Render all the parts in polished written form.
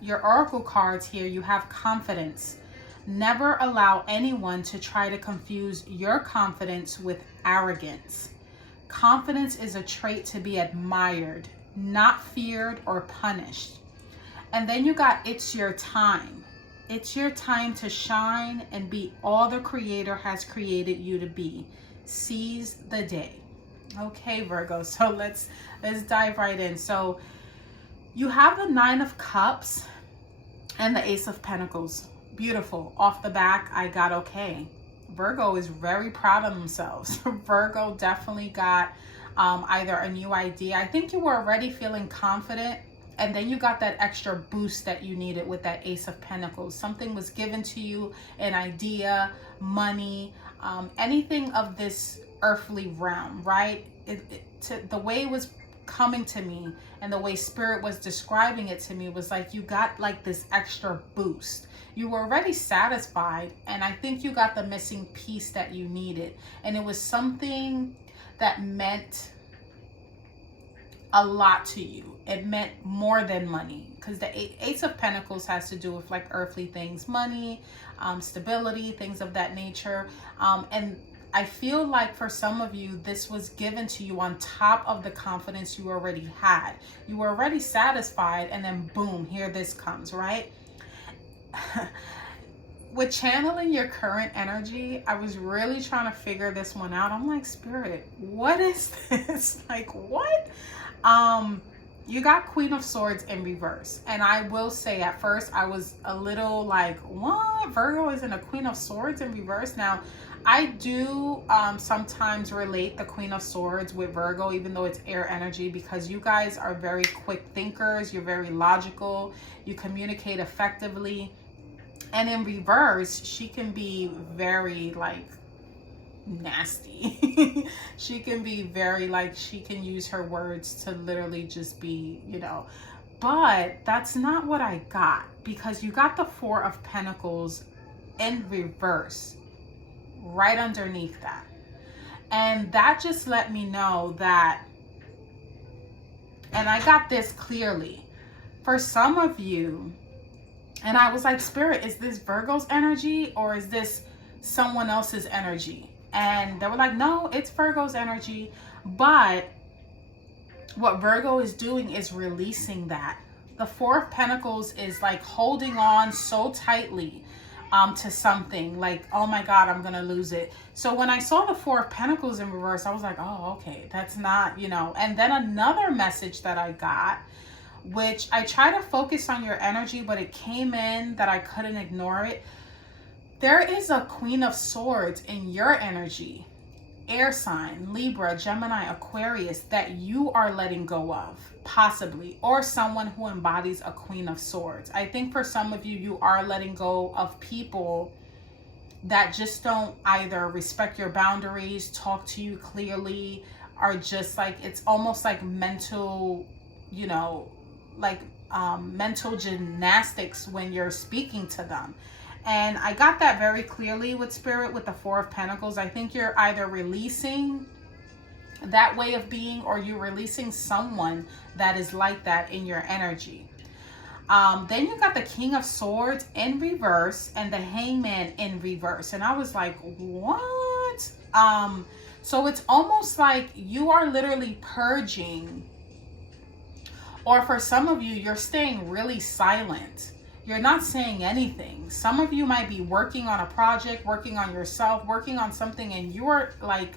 your oracle cards here, you have confidence. Never allow anyone to try to confuse your confidence with arrogance. Confidence is a trait to be admired, not feared or punished. And then you got, it's your time. It's your time to shine and be all the Creator has created you to be. Seize the day. Okay, Virgo, so let's dive right in. So you have the Nine of Cups and the Ace of Pentacles. Beautiful. Off the back, I got okay. Virgo is very proud of themselves. Virgo definitely got either a new idea. I think you were already feeling confident, and then you got that extra boost that you needed with that Ace of Pentacles. Something was given to you, an idea, money, anything of this earthly realm, right? The way it was coming to me and the way Spirit was describing it to me was like you got like this extra boost. You were already satisfied, and I think you got the missing piece that you needed. And it was something that meant a lot to you. It meant more than money, because the Ace of Pentacles has to do with like earthly things, money, stability, things of that nature. And I feel like for some of you, this was given to you on top of the confidence you already had. You were already satisfied, and then boom, here this comes, right? With channeling your current energy, I was really trying to figure this one out. I'm like, Spirit, what is this? Like, what? You got Queen of Swords in reverse. And I will say at first I was a little like, what? Virgo is in a Queen of Swords in reverse. Now, I do sometimes relate the Queen of Swords with Virgo, even though it's air energy, because you guys are very quick thinkers. You're very logical. You communicate effectively. And in reverse, she can be very like nasty. She can be very like, she can use her words to literally just be, you know. But that's not what I got, because you got the Four of Pentacles in reverse right underneath that. And that just let me know that, and I got this clearly, for some of you, and I was like, Spirit, is this Virgo's energy or is this someone else's energy? And they were like, no, it's Virgo's energy. But what Virgo is doing is releasing that. The Four of Pentacles is like holding on so tightly to something, like, oh my God, I'm gonna lose it. So when I saw the Four of Pentacles in reverse, I was like, oh, okay, that's not, you know. And then another message that I got, which I try to focus on your energy, but it came in that I couldn't ignore it. There is a Queen of Swords in your energy, air sign, Libra, Gemini, Aquarius, that you are letting go of, possibly, or someone who embodies a Queen of Swords. I think for some of you, you are letting go of people that just don't either respect your boundaries, talk to you clearly, are just like, it's almost like mental, you know, like mental gymnastics when you're speaking to them. And I got that very clearly with Spirit with the Four of Pentacles. I think you're either releasing that way of being, or you're releasing someone that is like that in your energy. Then you got the King of Swords in reverse and the Hangman in reverse. And I was like, what? So it's almost like you are literally purging, or for some of you, you're staying really silent. You're not saying anything. Some of you might be working on a project, working on yourself, working on something, and you're like,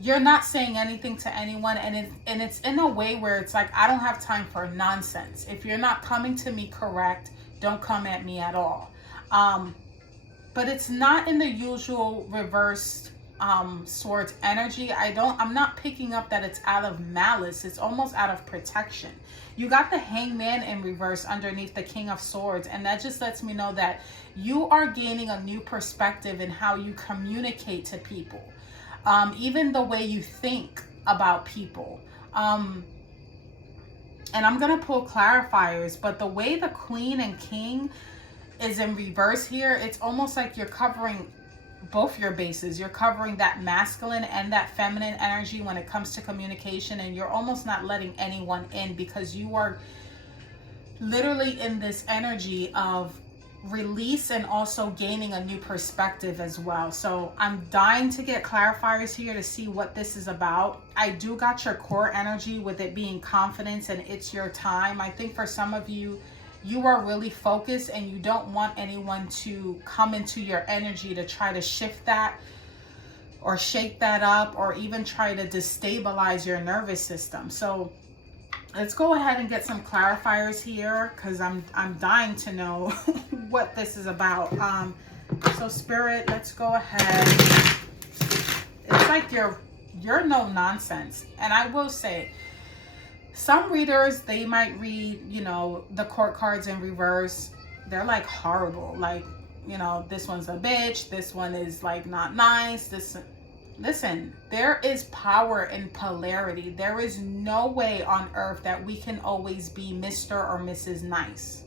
you're not saying anything to anyone. And it's in a way where it's like, I don't have time for nonsense. If you're not coming to me correct, don't come at me at all. But it's not in the usual reversed swords energy. I'm not picking up that it's out of malice. It's almost out of protection. You got the Hangman in reverse underneath the King of Swords, and that just lets me know that you are gaining a new perspective in how you communicate to people, even the way you think about people. And I'm gonna pull clarifiers, but the way the Queen and King is in reverse here, it's almost like you're covering both your bases. You're covering that masculine and that feminine energy when it comes to communication, and you're almost not letting anyone in, because you are literally in this energy of release and also gaining a new perspective as well. So I'm dying to get clarifiers here to see what this is about. I do got your core energy with it being confidence and it's your time. I think for some of you, you are really focused and you don't want anyone to come into your energy to try to shift that or shake that up or even try to destabilize your nervous system. So let's go ahead and get some clarifiers here because I'm dying to know what this is about. So Spirit, let's go ahead. It's like you're no nonsense. And I will say, some readers, they might read, you know, the court cards in reverse. They're like horrible. Like, you know, this one's a bitch. This one is like not nice. Listen, there is power in polarity. There is no way on earth that we can always be Mr. or Mrs. Nice.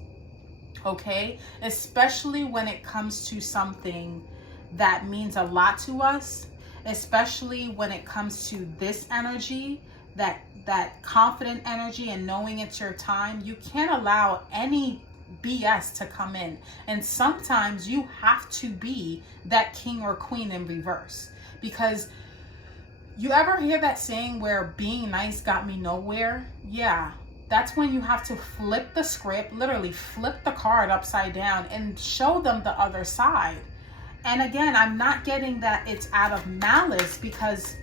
Okay? Especially when it comes to something that means a lot to us. Especially when it comes to this energy, that confident energy and knowing it's your time. You can't allow any BS to come in. And sometimes you have to be that king or queen in reverse. Because you ever hear that saying where being nice got me nowhere? Yeah, that's when you have to flip the script, literally flip the card upside down and show them the other side. And again, I'm not getting that it's out of malice because,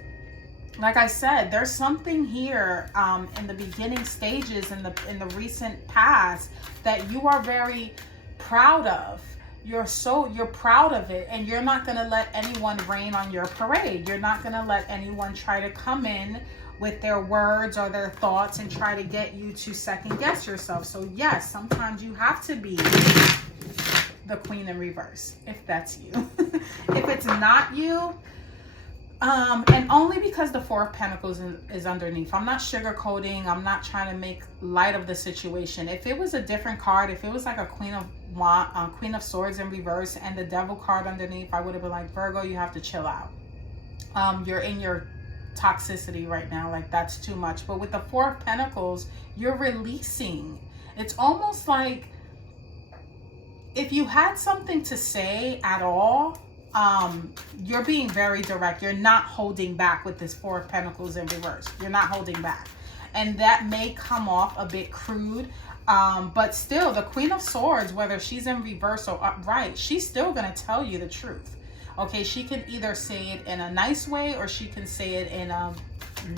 like I said, there's something here in the beginning stages in the recent past that you are very proud of. You're proud of it, and you're not going to let anyone rain on your parade. You're not going to let anyone try to come in with their words or their thoughts and try to get you to second guess yourself. So yes, sometimes you have to be the queen in reverse, if that's you. If it's not you, and only because the Four of Pentacles is underneath. I'm not sugarcoating. I'm not trying to make light of the situation. If it was a different card, if it was like a Queen of Swords in reverse and the Devil card underneath, I would have been like, Virgo, you have to chill out. You're in your toxicity right now. Like, that's too much. But with the Four of Pentacles, you're releasing. It's almost like if you had something to say at all, you're being very direct. You're not holding back with this Four of Pentacles in reverse. You're not holding back. And that may come off a bit crude, but still, the Queen of Swords, whether she's in reverse or upright, she's still going to tell you the truth. Okay, she can either say it in a nice way or she can say it in a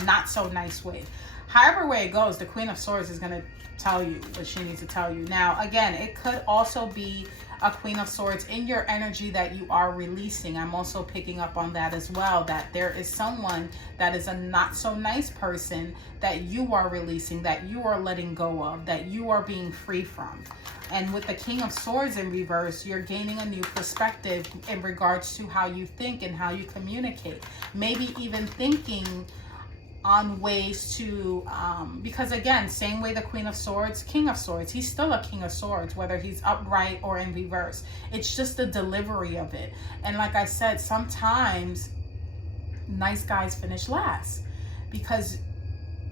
not so nice way. However way it goes, the Queen of Swords is going to tell you what she needs to tell you. Now, again, it could also be a Queen of Swords in your energy that you are releasing. I'm also picking up on that as well, that there is someone that is a not so nice person that you are releasing, that you are letting go of, that you are being free from. And with the King of Swords in reverse, you're gaining a new perspective in regards to how you think and how you communicate. Maybe even thinking on ways to, because again, same way the Queen of Swords, King of Swords, he's still a King of Swords, whether he's upright or in reverse. It's just the delivery of it. And like I said, sometimes nice guys finish last because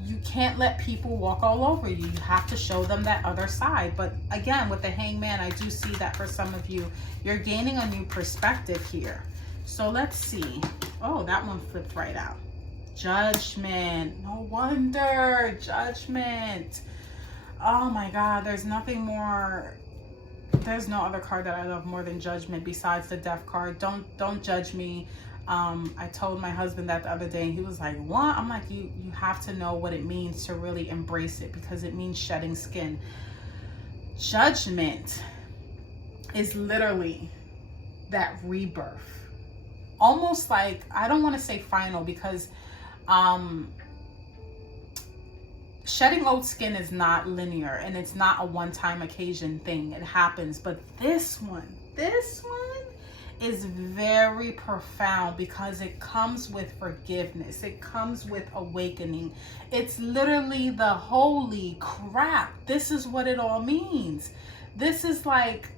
you can't let people walk all over you. You have to show them that other side. But again, with the Hangman, I do see that for some of you, you're gaining a new perspective here. So let's see. Oh, that one flipped right out. Judgment. No wonder. Judgment. Oh my God. There's nothing more. There's no other card that I love more than Judgment besides the Death card. Don't judge me. I told my husband that the other day and he was like, what? I'm like, you have to know what it means to really embrace it because it means shedding skin. Judgment is literally that rebirth. Almost like, I don't want to say final because shedding old skin is not linear and it's not a one-time occasion thing. It happens. But this one is very profound because it comes with forgiveness. It comes with awakening. It's literally the holy crap. This is what it all means. This is like,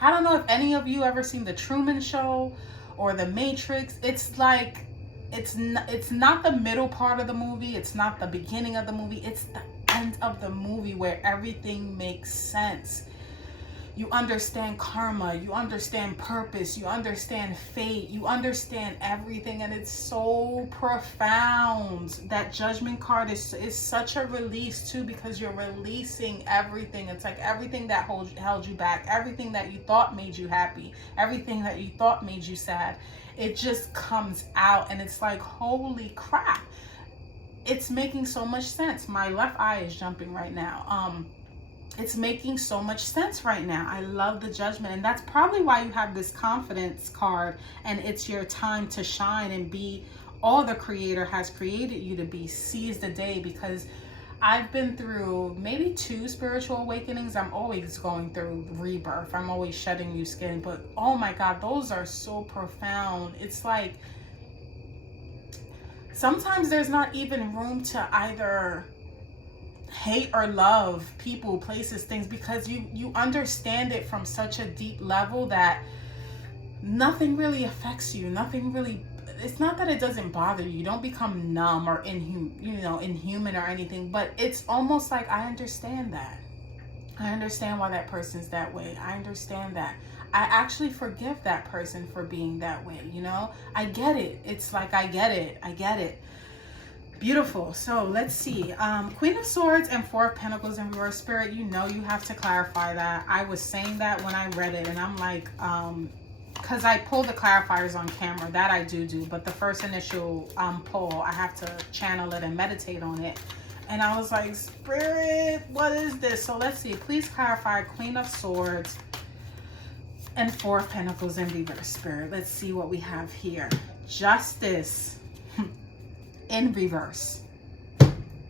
I don't know if any of you ever seen The Truman Show or The Matrix. It's like, it's not the middle part of the movie. It's not the beginning of the movie. It's the end of the movie where everything makes sense. You understand karma, you understand purpose, you understand fate, you understand everything, and it's so profound. That Judgment card is such a release too, because you're releasing everything. It's like everything that held you back, everything that you thought made you happy, everything that you thought made you sad. It just comes out, and it's like, holy crap. It's making so much sense. My left eye is jumping right now. It's making so much sense right now. I love the Judgment, and that's probably why you have this Confidence card, and it's your time to shine and be all the Creator has created you to be. Seize the day, because I've been through maybe 2 spiritual awakenings. I'm always going through rebirth. I'm always shedding new skin, but oh my God, those are so profound. It's like sometimes there's not even room to either hate or love people, places, things, because you understand it from such a deep level that nothing really affects you. Nothing really, it's not that it doesn't bother you. You don't become numb or inhuman or anything, but it's almost like, I understand that. I understand why that person's that way. I understand that. I actually forgive that person for being that way, you know? I get it. It's like, I get it. I get it. Beautiful. So let's see. Queen of Swords and Four of Pentacles in reverse. Spirit, you know you have to clarify that. I was saying that when I read it, and I'm like, because I pulled the clarifiers on camera. That I do. But the first initial pull, I have to channel it and meditate on it. And I was like, Spirit, what is this? So let's see. Please clarify Queen of Swords and Four of Pentacles in reverse. Spirit, let's see what we have here. Justice in reverse.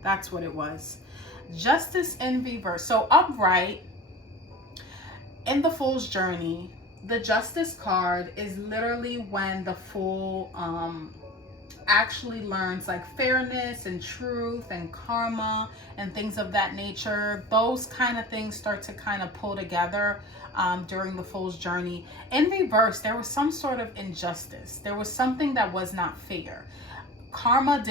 That's what it was. Justice in reverse. So upright in the Fool's Journey, the Justice card is literally when the Fool actually learns like fairness and truth and karma and things of that nature. Those kind of things start to kind of pull together during the Fool's Journey. In reverse, there was some sort of injustice. There was something that was not fair. Karma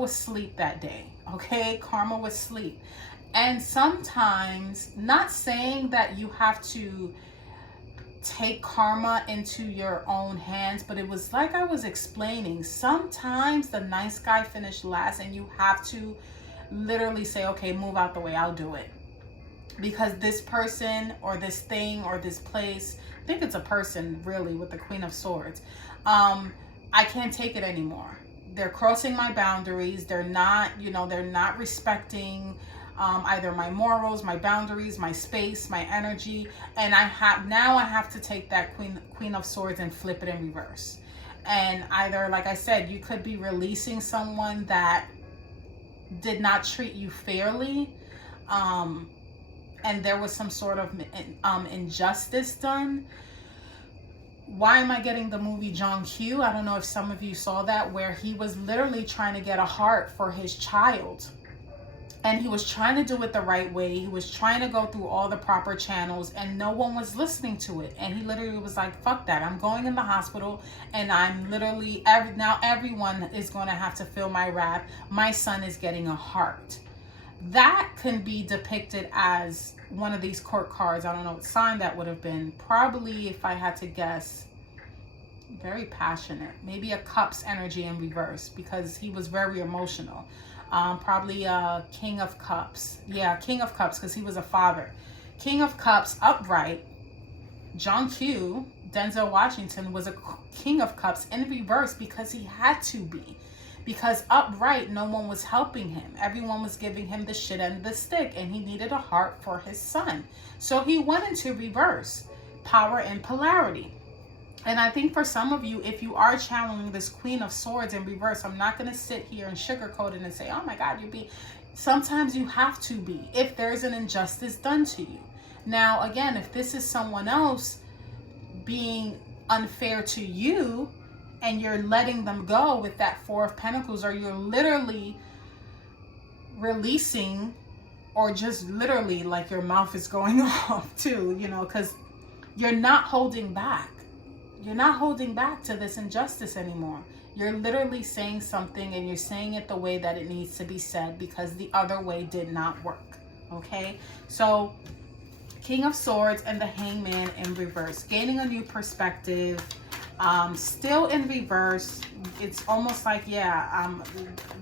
was asleep that day. Okay, karma was asleep. And sometimes, not saying that you have to take karma into your own hands, but it was like I was explaining, sometimes the nice guy finished last, and you have to literally say, okay, move out the way, I'll do it. Because this person or this thing or this place, I think it's a person really with the Queen of Swords, I can't take it anymore. They're crossing my boundaries. They're not, they're not respecting either my morals, my boundaries, my space, my energy. And I have to take that Queen of Swords and flip it in reverse. And either, like I said, you could be releasing someone that did not treat you fairly, and there was some sort of injustice done. Why am I getting the movie John Q? I don't know if some of you saw that, where he was literally trying to get a heart for his child. And he was trying to do it the right way. He was trying to go through all the proper channels, and no one was listening to it. And he literally was like, fuck that. I'm going in the hospital, and I'm literally, now everyone is going to have to feel my wrath. My son is getting a heart. That can be depicted as one of these court cards. I don't know what sign that would have been. Probably, if I had to guess, very passionate. Maybe a Cups energy in reverse, because he was very emotional. Probably a King of Cups. Yeah, King of Cups, because he was a father. King of Cups upright. John Q, Denzel Washington, was a King of Cups in reverse because he had to be. Because upright, no one was helping him. Everyone was giving him the shit end of the stick, and he needed a heart for his son. So he went into reverse. Power and polarity. And I think for some of you, if you are channeling this Queen of Swords in reverse, I'm not going to sit here and sugarcoat it and say, oh my God, sometimes you have to be, if there's an injustice done to you. Now, again, if this is someone else being unfair to you, and you're letting them go with that Four of Pentacles, or you're literally releasing, or just literally like your mouth is going off too, because you're not holding back. You're not holding back to this injustice anymore. You're literally saying something and you're saying it the way that it needs to be said because the other way did not work. Okay, so King of Swords and the Hangman in reverse, gaining a new perspective. Still in reverse. It's almost like, yeah,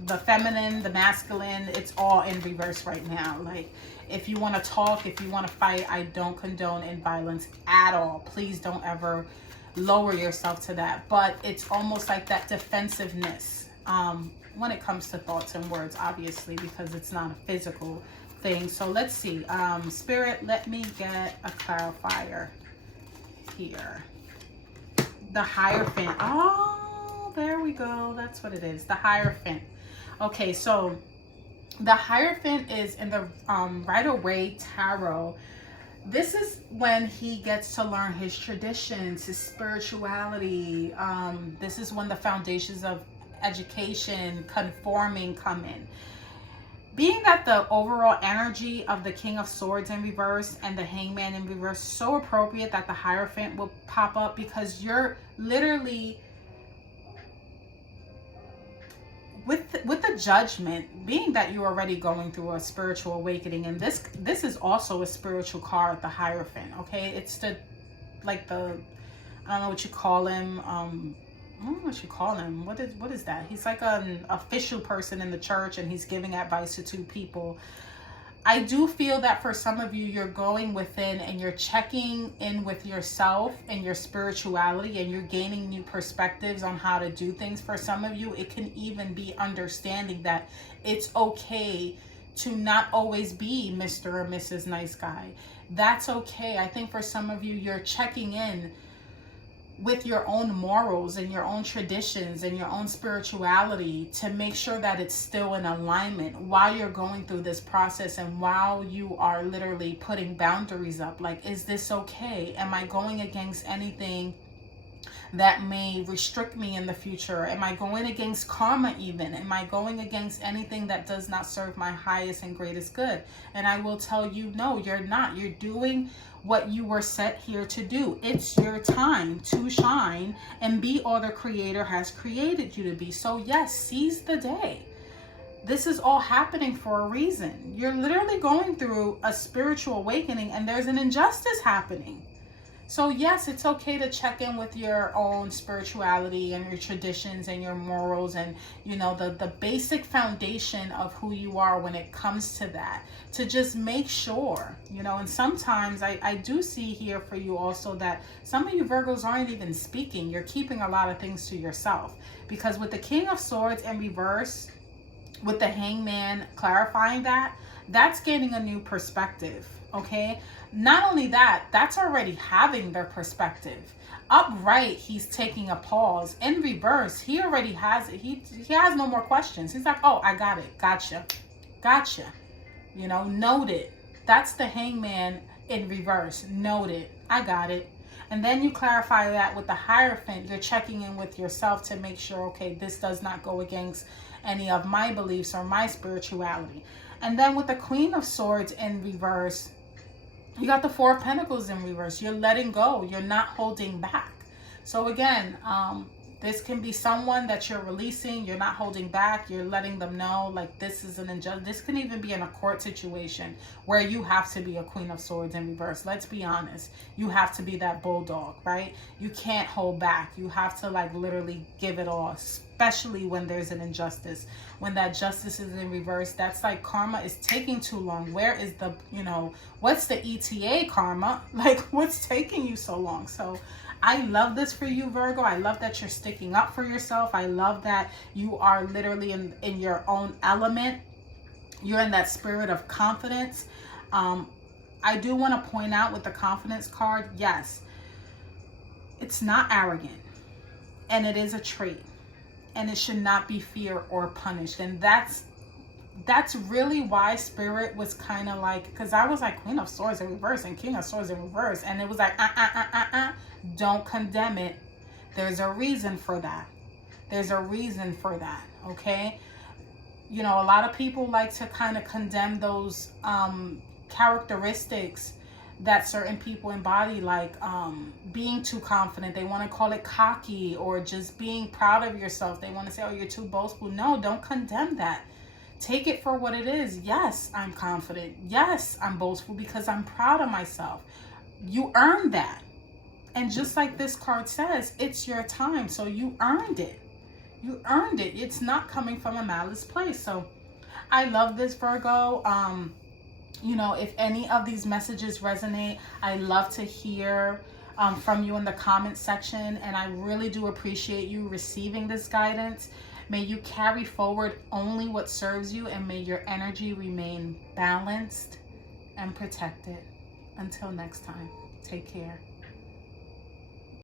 the feminine, the masculine, it's all in reverse right now. Like, if you want to talk, if you want to fight, I don't condone in violence at all. Please don't ever lower yourself to that. But it's almost like that defensiveness when it comes to thoughts and words, obviously, because it's not a physical thing. So let's see. Spirit, let me get a clarifier here. The Hierophant. Oh, there we go. That's what it is. The Hierophant. Okay, so the Hierophant is in the Rider-Waite Tarot. This is when he gets to learn his traditions, his spirituality. This is when the foundations of education, conforming come in. Being that the overall energy of the King of Swords in reverse and the Hangman in reverse, so appropriate that the Hierophant will pop up, because you're literally with the Judgment, being that you're already going through a spiritual awakening, and this is also a spiritual card, the Hierophant. Okay, it's the, like, the, I don't know what you call him. I don't know what you call him. What is that? He's like an official person in the church, and he's giving advice to two people. I do feel that for some of you, you're going within and you're checking in with yourself and your spirituality, and you're gaining new perspectives on how to do things. For some of you, it can even be understanding that it's okay to not always be Mr. or Mrs. Nice Guy. That's okay. I think for some of you, you're checking in with your own morals and your own traditions and your own spirituality to make sure that it's still in alignment while you're going through this process, and while you are literally putting boundaries up. Like, is this okay? Am I going against anything that may restrict me in the future? Am I going against karma even? Am I going against anything that does not serve my highest and greatest good? And I will tell you, no, you're not. You're doing what you were set here to do. It's your time to shine and be all the Creator has created you to be. So yes, seize the day. This is all happening for a reason. You're literally going through a spiritual awakening, and there's an injustice happening. So yes, it's okay to check in with your own spirituality and your traditions and your morals, and, you know, the basic foundation of who you are when it comes to that, to just make sure, you know. And sometimes I do see here for you also that some of you Virgos aren't even speaking. You're keeping a lot of things to yourself, because with the King of Swords in reverse, with the Hangman clarifying that, that's gaining a new perspective. Okay, not only that, that's already having their perspective. Upright, he's taking a pause. In reverse, he already has it. He has no more questions. He's like, oh, I got it. Gotcha. You know, noted. That's the Hangman in reverse. Noted. I got it. And then you clarify that with the Hierophant. You're checking in with yourself to make sure, okay, this does not go against any of my beliefs or my spirituality. And then with the Queen of Swords in reverse, you got the Four of Pentacles in reverse. You're letting go. You're not holding back. So again, this can be someone that you're releasing. You're not holding back. You're letting them know, like, this is an injustice. This can even be in a court situation where you have to be a Queen of Swords in reverse. Let's be honest. You have to be that bulldog, right? You can't hold back. You have to, like, literally give it all, especially when there's an injustice. When that justice is in reverse, that's like karma is taking too long. Where is the, you know, what's the ETA, karma? Like, what's taking you so long? So I love this for you, Virgo. I love that you're sticking up for yourself. I love that you are literally in your own element. You're in that spirit of confidence. I do want to point out with the confidence card, yes, it's not arrogant, and it is a trait, and it should not be fear or punished. And that's really why Spirit was kind of like, because I was like Queen of Swords in reverse and King of Swords in reverse, and it was like, don't condemn it. There's a reason for that. There's a reason for that, okay? You know, a lot of people like to kind of condemn those characteristics that certain people embody, like being too confident. They want to call it cocky, or just being proud of yourself. They want to say, oh, you're too boastful. No, don't condemn that. Take it for what it is. Yes, I'm confident. Yes, I'm boastful because I'm proud of myself. You earned that. And just like this card says, it's your time. So you earned it. You earned it. It's not coming from a malice place. So I love this, Virgo. You know, if any of these messages resonate, I love to hear from you in the comment section. And I really do appreciate you receiving this guidance. May you carry forward only what serves you, and may your energy remain balanced and protected. Until next time, take care.